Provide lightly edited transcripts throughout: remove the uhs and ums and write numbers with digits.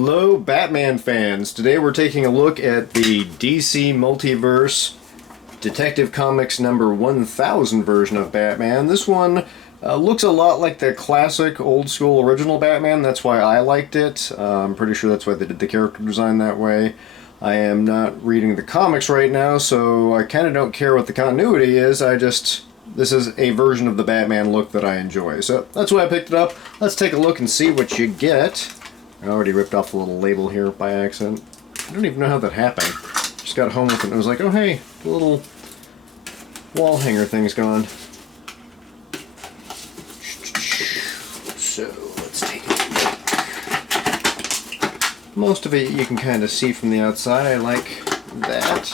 Hello Batman fans, today we're taking a look at the DC Multiverse Detective Comics number 1000 version of Batman. This one looks a lot like the classic old school original Batman, that's why I liked it. I'm pretty sure that's why they did the character design that way. I am not reading the comics right now, so I kind of don't care what the continuity is. This is a version of the Batman look that I enjoy. So that's why I picked it up. Let's take a look and see what you get. I already ripped off the little label here by accident. I don't even know how that happened. Just got home with it and it was like, oh hey, the little wall hanger thing's gone. So, let's take a look. Most of it you can kind of see from the outside. I like that.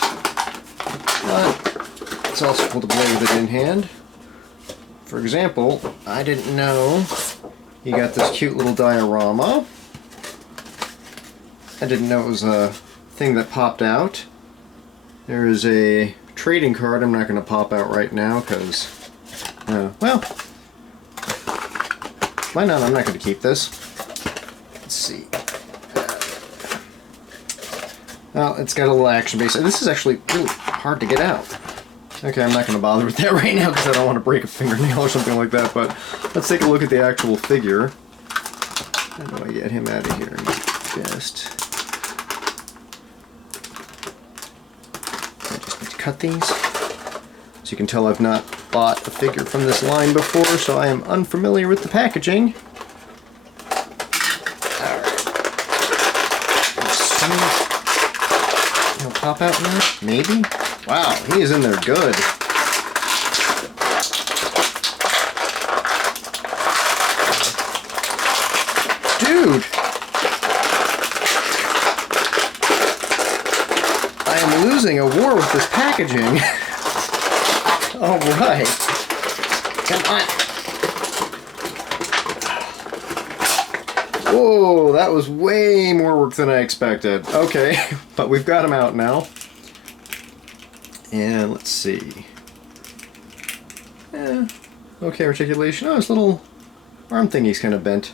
But it's also cool to play with it in hand. For example, I didn't know you got this cute little diorama. I didn't know it was a thing that popped out. There is a trading card I'm not going to pop out right now because, well, why not? I'm not going to keep this. Let's see. Well, it's got a little action base. This is actually really hard to get out. Okay, I'm not going to bother with that right now because I don't want to break a fingernail or something like that, but let's take a look at the actual figure. How do I get him out of here? I just need to cut these. So you can tell I've not bought a figure from this line before, so I am unfamiliar with the packaging. Alright. He'll pop out now? Maybe? Wow, he is in there good. Dude! I am losing a war with this packaging. Alright. Come on. Whoa, that was way more work than I expected. Okay, but we've got him out now. And let's see. Okay, articulation. Oh, his little arm thingy's kind of bent.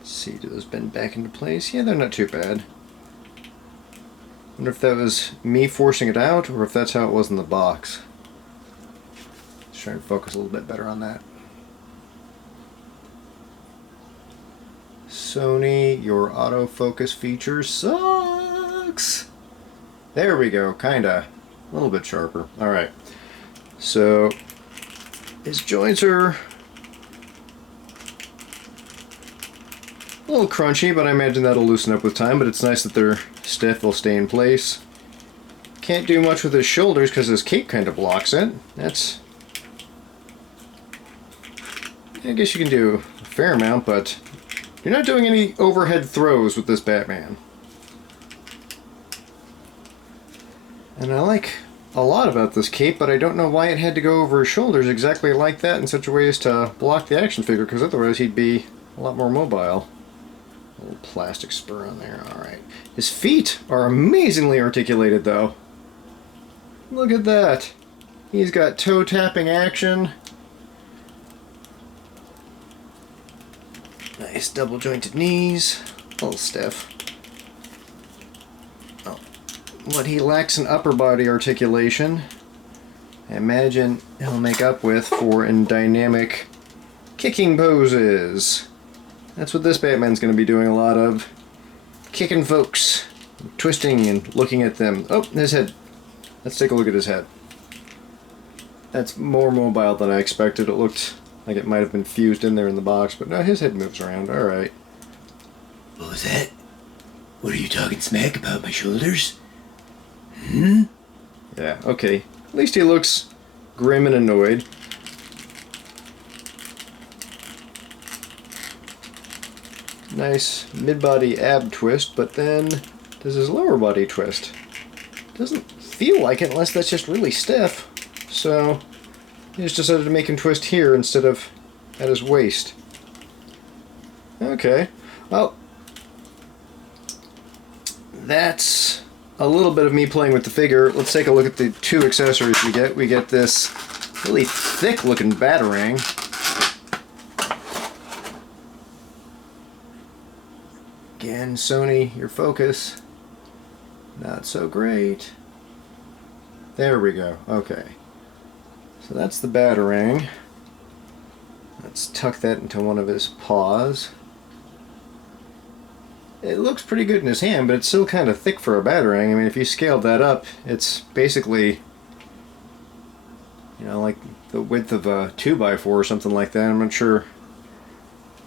Let's see, do those bend back into place? Yeah, they're not too bad. Wonder if that was me forcing it out, or if that's how it was in the box. Let's try and focus a little bit better on that. Sony, your autofocus feature sucks! There we go, kinda. A little bit sharper. Alright. So, his joints are a little crunchy, but I imagine that'll loosen up with time, but it's nice that they're stiff, they'll stay in place. Can't do much with his shoulders because his cape kind of blocks it. That's... I guess you can do a fair amount, but you're not doing any overhead throws with this Batman. And I like a lot about this cape, but I don't know why it had to go over his shoulders exactly like that in such a way as to block the action figure, because otherwise he'd be a lot more mobile. A little plastic spur on there, alright. His feet are amazingly articulated though. Look at that. He's got toe tapping action. Nice double jointed knees. A little stiff. Oh. What he lacks in upper body articulation, I imagine he'll make up with for in dynamic kicking poses. That's what this Batman's going to be doing a lot of. Kicking folks, twisting and looking at them. Oh, his head. Let's take a look at his head. That's more mobile than I expected. It looked like it might have been fused in there in the box, but no, his head moves around. Alright. What was that? What are you talking smack about, my shoulders? Hmm? Yeah, okay. At least he looks grim and annoyed. Nice mid-body ab twist, but then does his lower body twist? Doesn't feel like it unless that's just really stiff. So he just decided to make him twist here instead of at his waist. Okay, well, that's a little bit of me playing with the figure. Let's take a look at the two accessories we get. We get this really thick looking Batarang. Again, Sony, your focus, not so great. There we go, okay. So that's the Batarang. Let's tuck that into one of his paws. It looks pretty good in his hand, but it's still kind of thick for a Batarang. I mean, if you scaled that up, it's basically, you know, like the width of a 2x4 or something like that. I'm not sure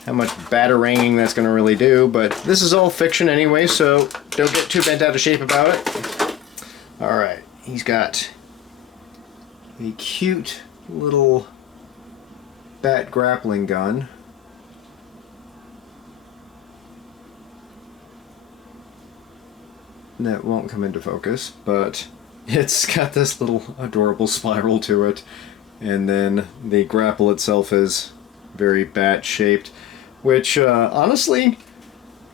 how much Bataranging that's going to really do, but this is all fiction anyway, so don't get too bent out of shape about it. Alright, he's got a cute little bat grappling gun. That won't come into focus, but it's got this little adorable spiral to it, and then the grapple itself is very bat shaped, which honestly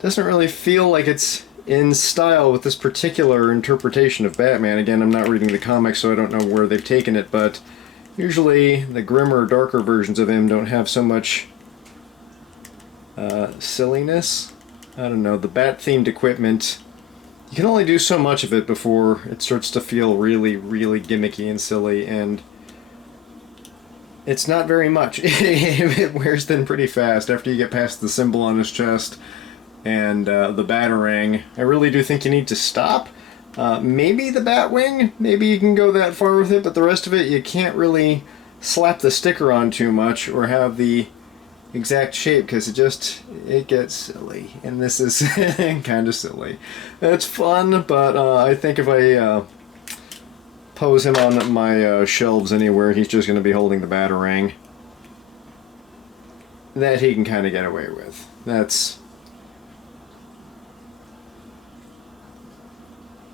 doesn't really feel like it's in style with this particular interpretation of Batman. Again, I'm not reading the comics, so I don't know where they've taken it, but usually the grimmer, darker versions of him don't have so much silliness. I don't know, the bat-themed equipment, you can only do so much of it before it starts to feel really, really gimmicky and silly, and it's not very much. It wears thin pretty fast after you get past the symbol on his chest and the Batarang. I really do think you need to stop. Maybe the Batwing, maybe you can go that far with it, but the rest of it you can't really slap the sticker on too much or have the exact shape, because it gets silly, and this is kind of silly. It's fun, but I think if I pose him on my shelves anywhere, he's just going to be holding the Batarang. That he can kind of get away with.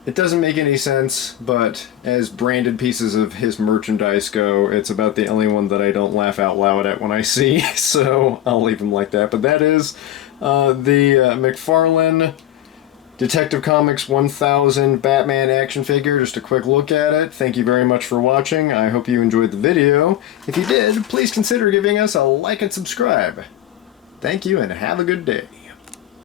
It doesn't make any sense, but as branded pieces of his merchandise go, it's about the only one that I don't laugh out loud at when I see, so I'll leave him like that. But that is the McFarlane Detective Comics 1000 Batman action figure. Just a quick look at it. Thank you very much for watching. I hope you enjoyed the video. If you did, please consider giving us a like and subscribe. Thank you, and have a good day.